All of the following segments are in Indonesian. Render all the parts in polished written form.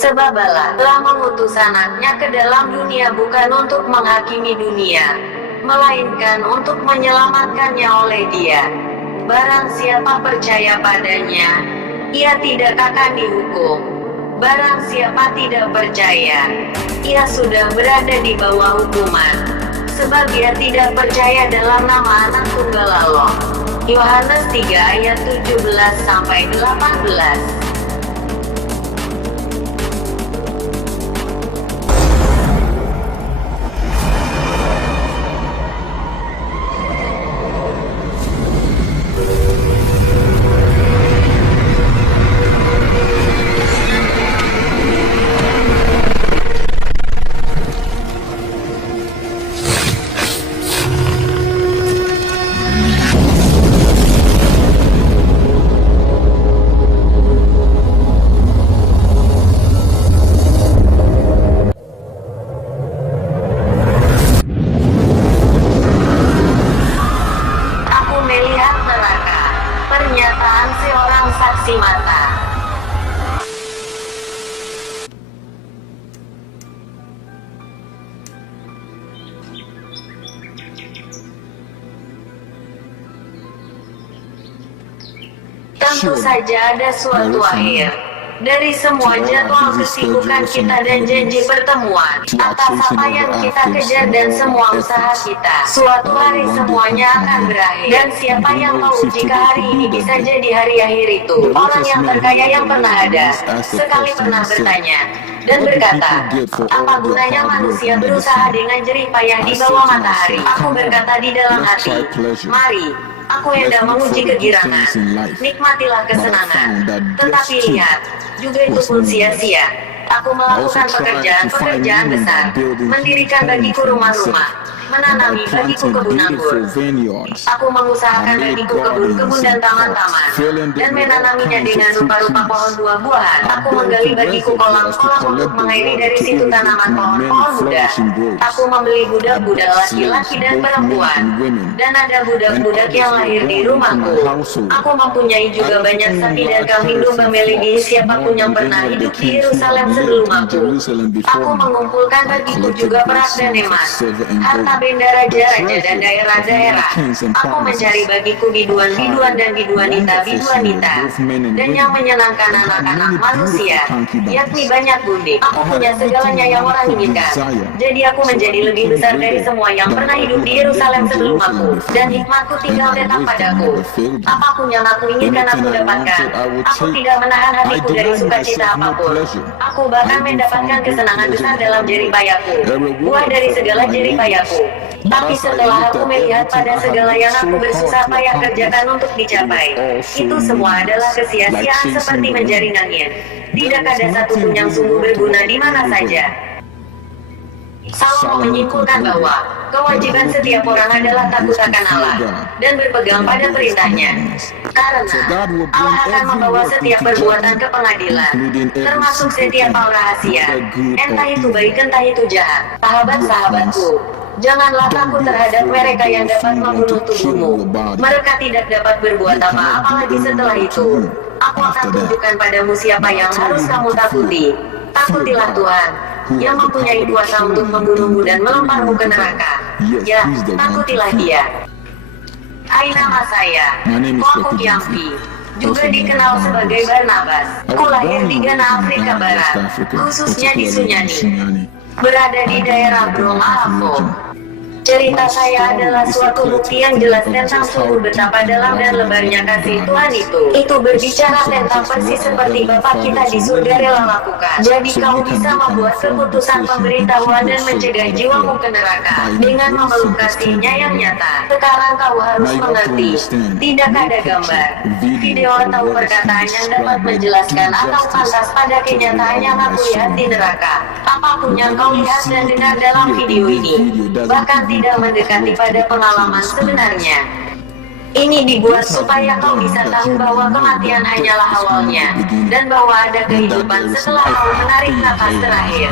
Sebab Allah telah mengutus anaknya ke dalam dunia bukan untuk menghakimi dunia, melainkan untuk menyelamatkannya oleh Dia. Barang siapa percaya padanya, ia tidak akan dihukum. Barang siapa tidak percaya, ia sudah berada di bawah hukuman, sebab ia tidak percaya dalam nama Anak Tunggal Allah. Yohanes 3 ayat 17-18. Pernyataan seorang saksi mata. Tentu saja ada suatu akhir dari semua jadwal kesibukan kita dan janji pertemuan, atas apa yang kita kejar dan semua usaha kita. Suatu hari semuanya akan berakhir. Dan siapa yang tahu jika hari ini bisa jadi hari akhir itu? Orang yang terkaya yang pernah ada, sekali pernah bertanya dan berkata, apa gunanya manusia berusaha dengan jerih payah di bawah matahari? Aku berkata di dalam hati, mari, aku hendak menguji kegirangan, nikmatilah kesenangan. Tetapi lihat, juga itu pun sia-sia. Aku melakukan pekerjaan besar, mendirikan bagiku rumah-rumah, menanami bagiku kebun anggur. Aku mengusahakan bagiku kebun-kebun dan taman-taman, dan menanaminya dengan rupa-rupa pohon buah-buahan. Aku menggali bagiku kolam-kolam untuk mengairi dari situ tanaman pohon-pohon muda. Aku membeli budak-budak laki-laki dan perempuan, dan ada budak-budak yang lahir di rumahku. Aku mempunyai juga banyak sapi dan kambing domba melebihi siapapun yang pernah hidup di Yerusalem sebelum aku. Aku mengumpulkan bagiku juga perak dan emas, harta benda raja-raja dan daerah-daerah. Aku mencari bagiku biduan-biduan dan biduanita, dan yang menyenangkan anak-anak manusia, yakni banyak gundik. Aku punya segalanya yang orang inginkan. Jadi aku menjadi lebih besar dari semua yang pernah hidup di Yerusalem sebelum aku, dan hikmatku tinggal tetap padaku. Apapun yang aku inginkan aku dapatkan. Aku tidak menahan hatiku dari sukacita apapun. Aku bahkan mendapatkan kesenangan besar dalam jerih payahku, buah dari segala jerih payahku. Tapi setelah aku melihat pada segala yang aku bersusah payah kerjakan untuk dicapai, itu semua adalah kesia-siaan seperti menjaring angin. Tidak ada satupun yang sungguh berguna di mana saja. Salomo menyimpulkan bahwa kewajiban setiap orang adalah takut akan Allah dan berpegang pada perintahnya. Karena Allah akan membawa setiap perbuatan ke pengadilan, termasuk setiap hal rahasia, entah itu baik entah itu jahat. Sahabat-sahabatku, janganlah takut terhadap mereka yang dapat membunuh tubuhmu. Mereka tidak dapat berbuat apa-apa lagi setelah itu. Aku akan tunjukkan padamu siapa yang harus kamu takuti. Takutilah Tuhan, yang mempunyai kuasa untuk membunuhmu dan melemparmu ke neraka. Ya, takutilah Dia. Hai, nama saya Koku Kiampi, juga dikenal sebagai Barnabas. Aku lahir di Ghana, Afrika Barat, khususnya di Sunyani, berada di daerah Brong Ahafo. Cerita saya adalah suatu bukti yang jelas tentang sungguh betapa dalam dan lebarnya kasih Tuhan itu. Itu berbicara tentang persis seperti Bapa kita di surga rela lakukan. Jadi kamu bisa membuat keputusan pemberitahuan dan mencegah jiwamu ke neraka dengan memeluk kasih-Nya yang nyata. Sekarang kau harus mengerti, tidak ada gambar, video atau perkataan yang dapat menjelaskan atau pantas pada kenyataan yang aku lihat di neraka. Apapun yang kau lihat dan dengar dalam video ini, bahkan tidak mendekati pada pengalaman sebenarnya. Ini dibuat supaya kau bisa tahu bahwa kematian hanyalah awalnya, dan bahwa ada kehidupan setelah kau menarik napas terakhir.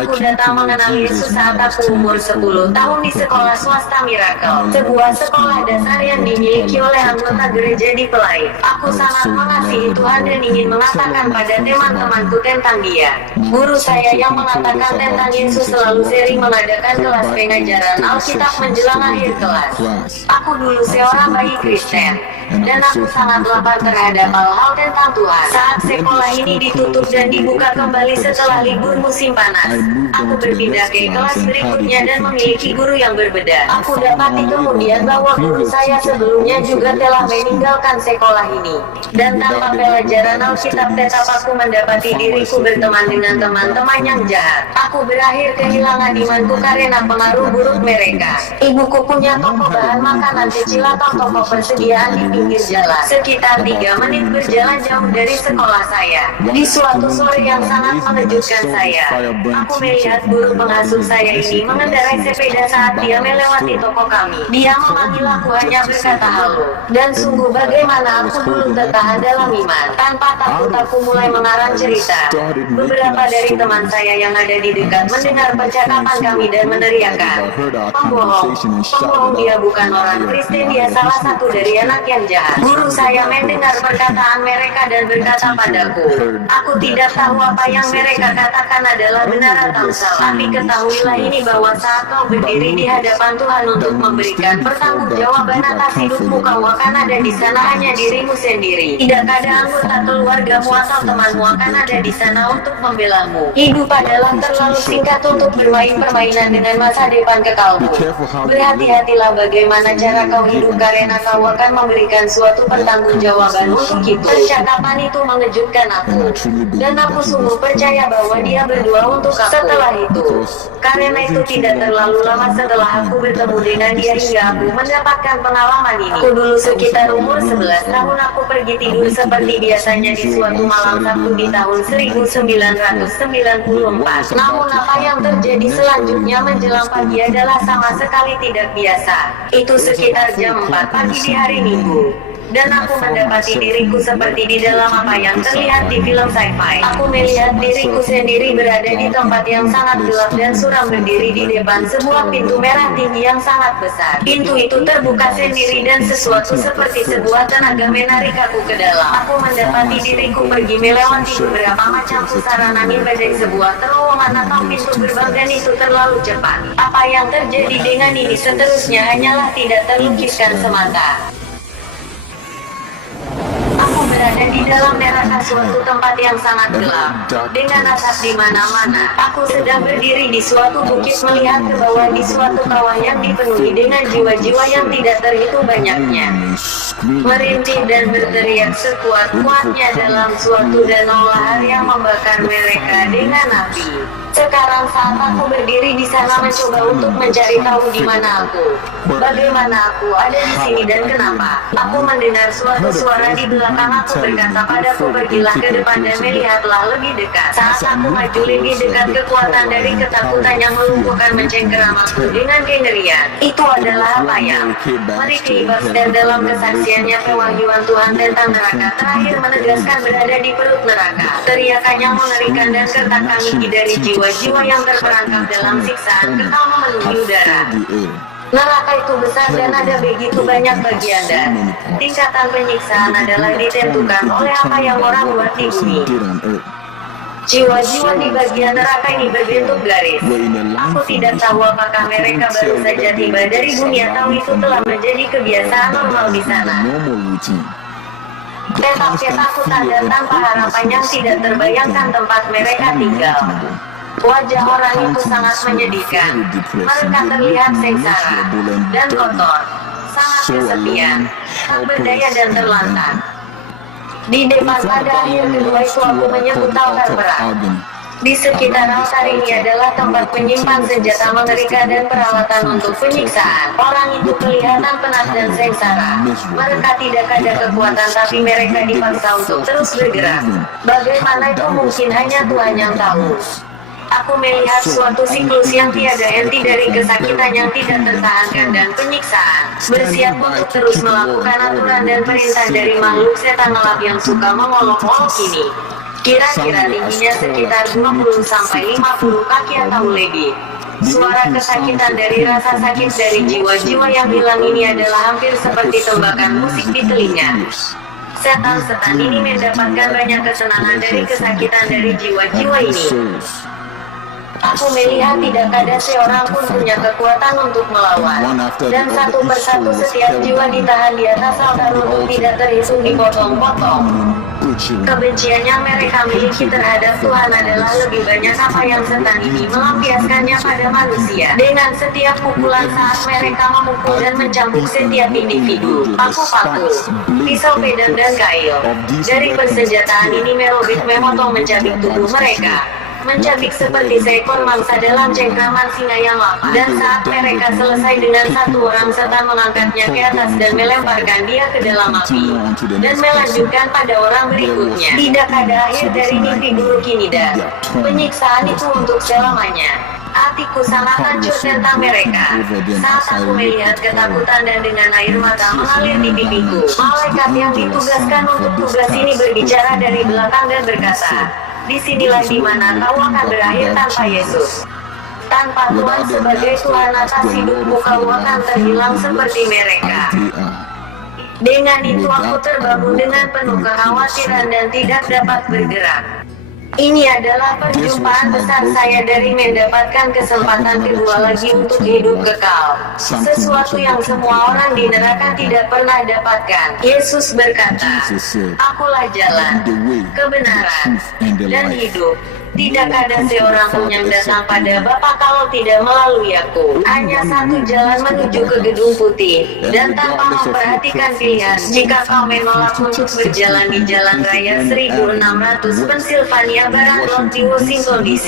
Aku datang mengenal Yesus saat aku umur 10 tahun di sekolah swasta Miracle, sebuah sekolah dasar yang dimiliki oleh anggota gereja di Pelai. Aku sangat mengasihi Tuhan dan ingin mengatakan pada teman-temanku tentang Dia. Guru saya yang mengatakan tentang Yesus selalu sering mengadakan kelas pengajaran Alkitab menjelang akhir kelas. Aku dulu seorang bayi Kristen, dan aku sangat lapar terhadap hal-hal tentang Tuhan. Saat sekolah ini ditutup dan dibuka kembali setelah libur musim panas, aku berpindah ke kelas berikutnya dan memiliki guru yang berbeda. Aku dapati kemudian bahwa guru saya sebelumnya juga telah meninggalkan sekolah ini. Dan tanpa pelajaran Alkitab tetap aku mendapati diriku berteman dengan teman-teman yang jahat. Aku berakhir kehilangan imanku karena pengaruh buruk mereka. Ibuku punya toko bahan makanan kecil atau toko persediaan di pinggir jalan, sekitar 3 menit berjalan jauh dari sekolah saya. Di suatu sore yang sangat mengejutkan saya, aku melihat guru pengasuh saya ini mengendarai sepeda saat dia melewati toko kami. Dia memanggil aku hanya berkata halo, dan sungguh bagaimana aku dulu tertahan dalam iman. Tanpa takut aku mulai mengarang cerita. Beberapa dari teman saya yang ada di dekat mendengar percakapan kami dan meneriakkan, "Pembohong, pembohong, dia bukan orang Kristen, dia salah satu dari anak yang jahat." Guru saya mendengar perkataan mereka dan berkata padaku, "Aku tidak tahu apa yang mereka katakan adalah benar atau salah, tapi ketahuilah ini bahwa saat kau berdiri di hadapan Tuhan untuk memberikan pertanggungjawaban atas hidupmu, kau akan ada di sana hanya dirimu sendiri. Tidak ada anggota keluargamu atau temanmu akan ada di sana untuk membelamu. Hidup adalah terlalu singkat untuk bermain permainan dengan masa depan kekalmu. Berhati-hatilah bagaimana cara kau hidup karena kau akan memberikan suatu pertanggungjawaban untuk itu." Percakapan itu mengejutkan aku, dan aku sungguh percaya bahwa dia berdoa untuk aku. Setelah itu, karena itu tidak terlalu lama setelah aku bertemu dengan dia hingga aku mendapatkan pengalaman ini. Aku dulu sekitar umur 11 tahun, aku pergi tidur seperti biasanya di suatu malam Sabtu di tahun 1994. Namun apa yang terjadi selanjutnya menjelang pagi adalah sama sekali tidak biasa. Itu sekitar jam 4 pagi di hari Minggu, dan aku mendapati diriku seperti di dalam apa yang terlihat di film sci-fi. Aku melihat diriku sendiri berada di tempat yang sangat gelap dan suram, berdiri di depan sebuah pintu merah tinggi yang sangat besar. Pintu itu terbuka sendiri dan sesuatu seperti sebuah tenaga menarik aku ke dalam. Aku mendapati diriku pergi melewati beberapa macam pusaran angin badai sebuah terowongan atau pintu gerbang, dan itu terlalu cepat. Apa yang terjadi dengan ini seterusnya hanyalah tidak terlukiskan semata. Aku berada di dalam neraka suatu tempat yang sangat gelap, dengan asap di mana-mana. Aku sedang berdiri di suatu bukit melihat ke bawah di suatu kawah yang dipenuhi dengan jiwa-jiwa yang tidak terhitung banyaknya, merintih dan berteriak sekuat-kuatnya dalam suatu danau lahar yang membakar mereka dengan api. Sekarang saat aku berdiri di sana mencoba untuk mencari tahu di mana aku, bagaimana aku ada di sini dan kenapa, aku mendengar suatu suara di belakang aku berkata padaku, "Pergilah ke depan dan melihatlah lebih dekat." Saat aku maju lebih dekat, kekuatan dari ketakutan yang melumpuhkan mencengkeram aku dengan kengerian. Itu adalah apa yang Ricky Baxter dalam kesaksiannya pewahyuan Tuhan tentang neraka terakhir menegaskan berada di perut neraka. Teriakannya mengerikan dan kertakan gigi dari jiwa-jiwa yang terperangkap dalam siksaan kekal memenuhi udara. Neraka itu besar dan ada begitu banyak bagian, dan tingkatan penyiksaan adalah ditentukan oleh apa yang orang buat di bumi. Jiwa-jiwa di bagian neraka ini berbentuk garis. Aku tidak tahu apakah mereka baru saja tiba dari bumi atau itu telah menjadi kebiasaan normal di sana. Tetapi ketakutan dan tanpa harapan yang tidak terbayangkan tempat mereka tinggal. Wajah orang itu sangat menyedihkan. Mereka terlihat sengsara dan kotor, sangat kesepian, tak berdaya dan terlantar. Di depan pada akhir kedua itu aku menyebut altar perang. Di sekitar altar ini adalah tempat penyimpan senjata mengerikan dan peralatan untuk penyiksaan. Orang itu kelihatan penat dan sengsara. Mereka tidak ada kekuatan, tapi mereka dipaksa untuk terus bergerak. Bagaimana itu mungkin, hanya Tuhan yang tahu. Aku melihat suatu siklus yang tiada henti dari kesakitan yang tidak tertahankan dan penyiksaan, bersiap untuk terus melakukan aturan dan perintah dari makhluk setan gelap yang suka mengolok-olok ini. Kira-kira tingginya sekitar 20-50 kaki atau lebih. Suara kesakitan dari rasa sakit dari jiwa-jiwa yang hilang ini adalah hampir seperti tembakan musik di telinga. Setan-setan ini mendapatkan banyak kesenangan dari kesakitan dari jiwa-jiwa ini. Aku melihat tidak ada seorang pun punya kekuatan untuk melawan. Dan satu persatu setiap jiwa ditahan di atas altar untuk tidak terhitung dipotong-potong. Kebenciannya mereka miliki terhadap Tuhan adalah lebih banyak apa yang setan ini melampiaskannya pada manusia. Dengan setiap pukulan saat mereka memukul dan mencambuk setiap individu, paku-paku, pisau pedang dan kail. Dari persenjataan ini merobek memotong mencabik tubuh mereka. Mencabik seperti seekor mangsa dalam cengkraman singa yang lapar. Dan saat mereka selesai dengan satu orang, setan mengangkatnya ke atas dan melemparkan dia ke dalam api dan melanjutkan pada orang berikutnya. Tidak ada akhir dari mimpi buruk ini, dan penyiksaan itu untuk selamanya. Hatiku sangat hancur tentang mereka. Saat aku melihat ketakutan dan dengan air mata mengalir di pipiku, malaikat yang ditugaskan untuk tugas ini berbicara dari belakang dan berkata, "Disinilah di mana kau akan berakhir tanpa Yesus. Tanpa Tuhan sebagai Tuhan atas hidupmu, kau akan terhilang seperti mereka." Dengan itu aku terbangun dengan penuh kekhawatiran dan tidak dapat bergerak. Ini adalah perjumpaan besar saya dari mendapatkan kesempatan kedua lagi untuk hidup kekal. Sesuatu yang semua orang di neraka tidak pernah dapatkan. Yesus berkata, "Akulah jalan, kebenaran, dan hidup. Tidak ada seorang pun yang datang pada Bapa kalau tidak melalui aku." Hanya satu jalan menuju ke Gedung Putih. Dan tanpa memperhatikan pilihan, jika kau menolak untuk berjalan di Jalan Raya 1600 Pennsylvania Barat Road di Washington DC,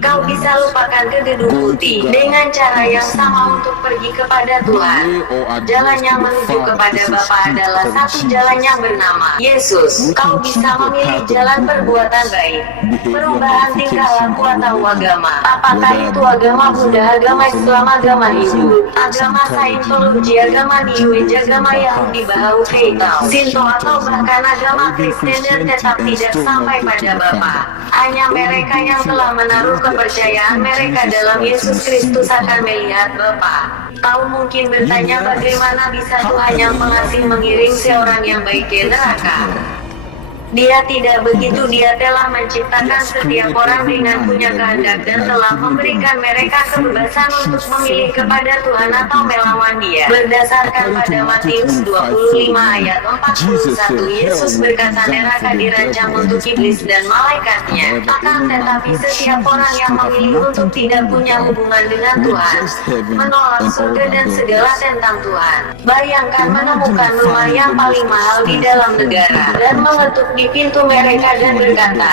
kau bisa lupakan ke Gedung Putih. Dengan cara yang sama untuk pergi kepada Tuhan, jalan yang menuju kepada Bapa adalah satu jalan yang bernama Yesus. Kau bisa memilih jalan perbuatan baik, perubahan tingkah laku atau agama. Apakah itu agama Buddha, agama Islam, agama Hindu, agama Saintologi, agama New Age, agama Yahudi, Bahau, Keitao, Sinto, atau bahkan agama Kristen, dan tetap tidak sampai pada Bapa. Hanya mereka yang telah menaruh kepercayaan mereka dalam Yesus Kristus akan melihat Bapa. Kau mungkin bertanya, bagaimana bisa Tuhan yang pengasih mengiring seorang yang baik ke neraka? Dia tidak begitu. Dia telah menciptakan setiap orang dengan punya kehendak dan telah memberikan mereka kebebasan untuk memilih kepada Tuhan atau melawan Dia. Berdasarkan pada Matius 25 ayat 41, Yesus berkata, "Neraka dirancang untuk iblis dan malaikatnya." Akan tetapi setiap orang yang memilih untuk tidak punya hubungan dengan Tuhan, menolak surga dan segala tentang Tuhan. Bayangkan menemukan rumah yang paling mahal di dalam negara dan mengetuk di pintu mereka dan berkata,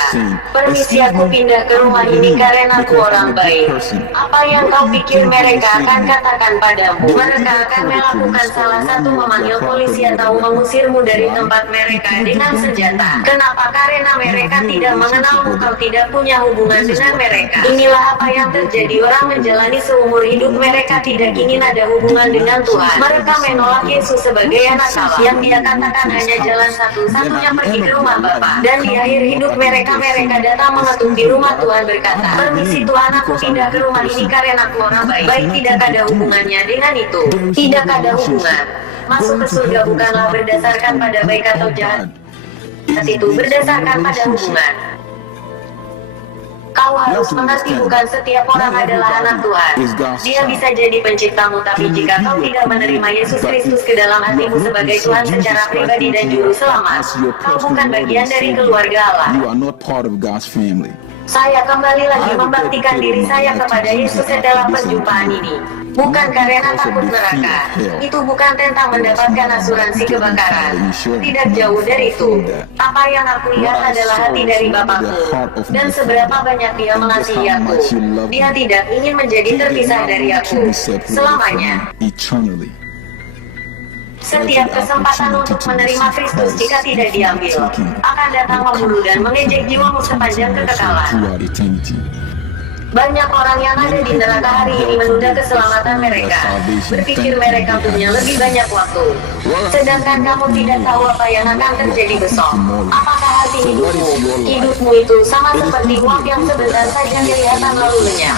"Permisi, aku pindah ke rumah ini karena aku orang baik." Apa yang kau pikir mereka akan katakan padamu? Mereka akan melakukan salah satu, memanggil polisi atau mengusirmu dari tempat mereka dengan senjata. Kenapa? Karena mereka tidak mengenalmu, kau tidak punya hubungan dengan mereka. Inilah apa yang terjadi. Orang menjalani seumur hidup mereka tidak ingin ada hubungan dengan Tuhan. Mereka menolak Yesus sebagai anak Allah yang Dia katakan hanya jalan satu-satunya pergi ke rumah Bapa. Dan di akhir hidup mereka datang mengetuk di rumah Tuhan berkata, "Permisi Tuhan, aku pindah ke rumah ini karena aku orang baik." Baik tidak ada hubungannya dengan itu. Tidak ada hubungan. Masuk ke surga bukanlah berdasarkan pada baik atau jahat. Itu berdasarkan pada hubungan. Kau harus mengerti, bukan setiap orang adalah anak Tuhan. Dia bisa jadi penciptamu, tapi jika kau tidak menerima Yesus Kristus ke dalam hatimu sebagai Tuhan secara pribadi dan juru selamat, kau bukan bagian dari keluarga Allah. Saya kembali lagi membaktikan diri saya kepada Yesus setelah perjumpaan ini. Bukan karena takut neraka. Itu bukan tentang mendapatkan asuransi kebakaran. Tidak jauh dari itu. Apa yang aku lihat adalah hati dari Bapakku. Dan seberapa banyak Dia mengasihi aku. Dia tidak ingin menjadi terpisah dari aku selamanya. Setiap kesempatan untuk menerima Kristus, jika tidak diambil, akan datang membunuh dan mengejek jiwamu sepanjang kekekalan. Banyak orang yang ada di neraka hari ini menunda keselamatan mereka. Berpikir mereka punya lebih banyak waktu. Sedangkan kamu tidak tahu apa yang akan terjadi besok. Apakah arti hidupmu? Hidupmu itu sama seperti uap yang sebentar saja kelihatan lalu lenyap.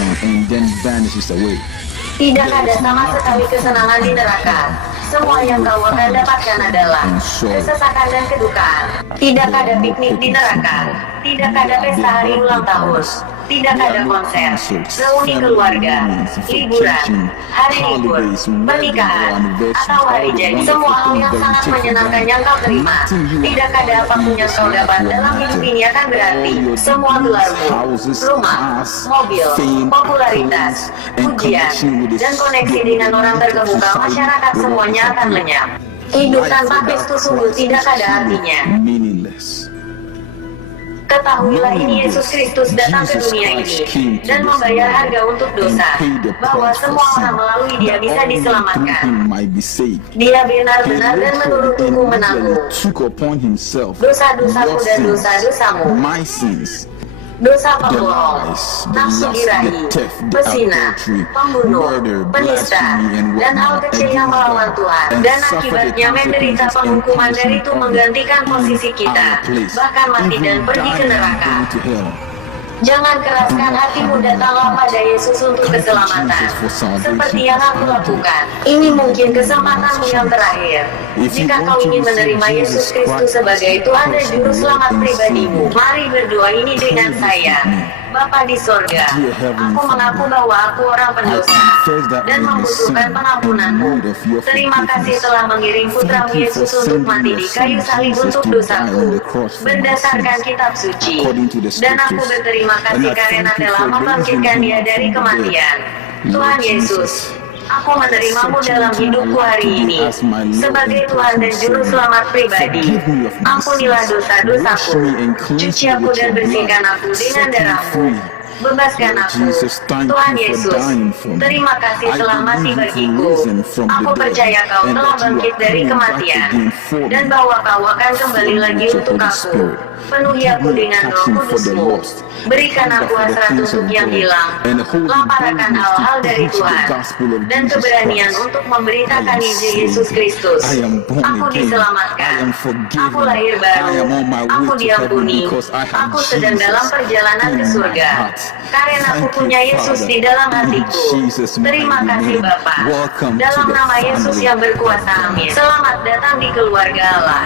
Tidak ada sama sekali kesenangan di neraka. Semua yang kau akan dapatkan adalah kesesakan dan kedukaan. Tidak ada piknik di neraka. Tidak ada pesta hari ulang tahun. Tidak ada konser, reuni keluarga, liburan, hari libur, pernikahan, atau hari jadi. Semua hal yang sangat menyenangkan yang kau terima. Tidak ada apapun yang kau dapat dalam hidup ini akan berarti. Semua gelarmu, rumah, mobil, popularitas, pujian, dan koneksi dengan orang terkemuka masyarakat semuanya akan lenyap. Hidup tanpa Kristus sungguh tidak ada artinya. Ketahuilah ini Yesus Kristus datang ke dunia ini dan membayar harga untuk dosa, bahwa semua orang melalui Dia bisa diselamatkan. Dia benar-benar dan menurut hukum menanggung dosa-dosaku dan dosa-dosamu. Dosa pembohong, nafsu birahi, pezina, pembunuh, penista, dan hal kecil yang melawan Tuhan. Dan akibatnya menderita penghukuman dari itu menggantikan posisi kita, bahkan mati dan pergi ke neraka. Jangan keraskan hatimu, datanglah pada Yesus untuk keselamatan. Seperti yang aku lakukan. Ini mungkin kesempatanmu yang terakhir. Jika kau ingin menerima Yesus Kristus sebagai Tuhan dan Juru Selamat pribadimu, mari berdoa ini dengan saya. Bapa di sorga, aku mengaku bahwa aku orang pendosa dan membutuhkan pengampunanmu. Terima kasih telah mengirim putramu Yesus untuk mati di kayu salib untuk dosaku, berdasarkan kitab suci. Dan aku berterima kasih karena telah membangkitkan Dia dari kematian. Tuhan Yesus, aku menerimamu dalam hidupku hari ini sebagai Tuhan dan Juru Selamat pribadi. Ampunilah dosa-dosaku, cuci aku dan bersihkan aku dengan darah-Mu. Bebaskan aku, Tuhan Yesus. Terima kasih telah mati bagiku. Aku percaya Kau telah bangkit dari kematian dan bahwa Kau akan kembali lagi untuk aku. Penuhi aku dengan Roh Kudus-Mu. Berikan aku hasrat untuk yang hilang. Lamparakan hal-hal dari Tuhan dan keberanian untuk memberitakan Injil Yesus Kristus. Aku diselamatkan. Aku lahir baru. Aku diampuni. Aku sedang dalam perjalanan ke surga. Karena aku punya Yesus di dalam hatiku. Terima kasih Bapa. Dalam nama Yesus yang berkuasa, amin. Selamat datang di keluarga Allah.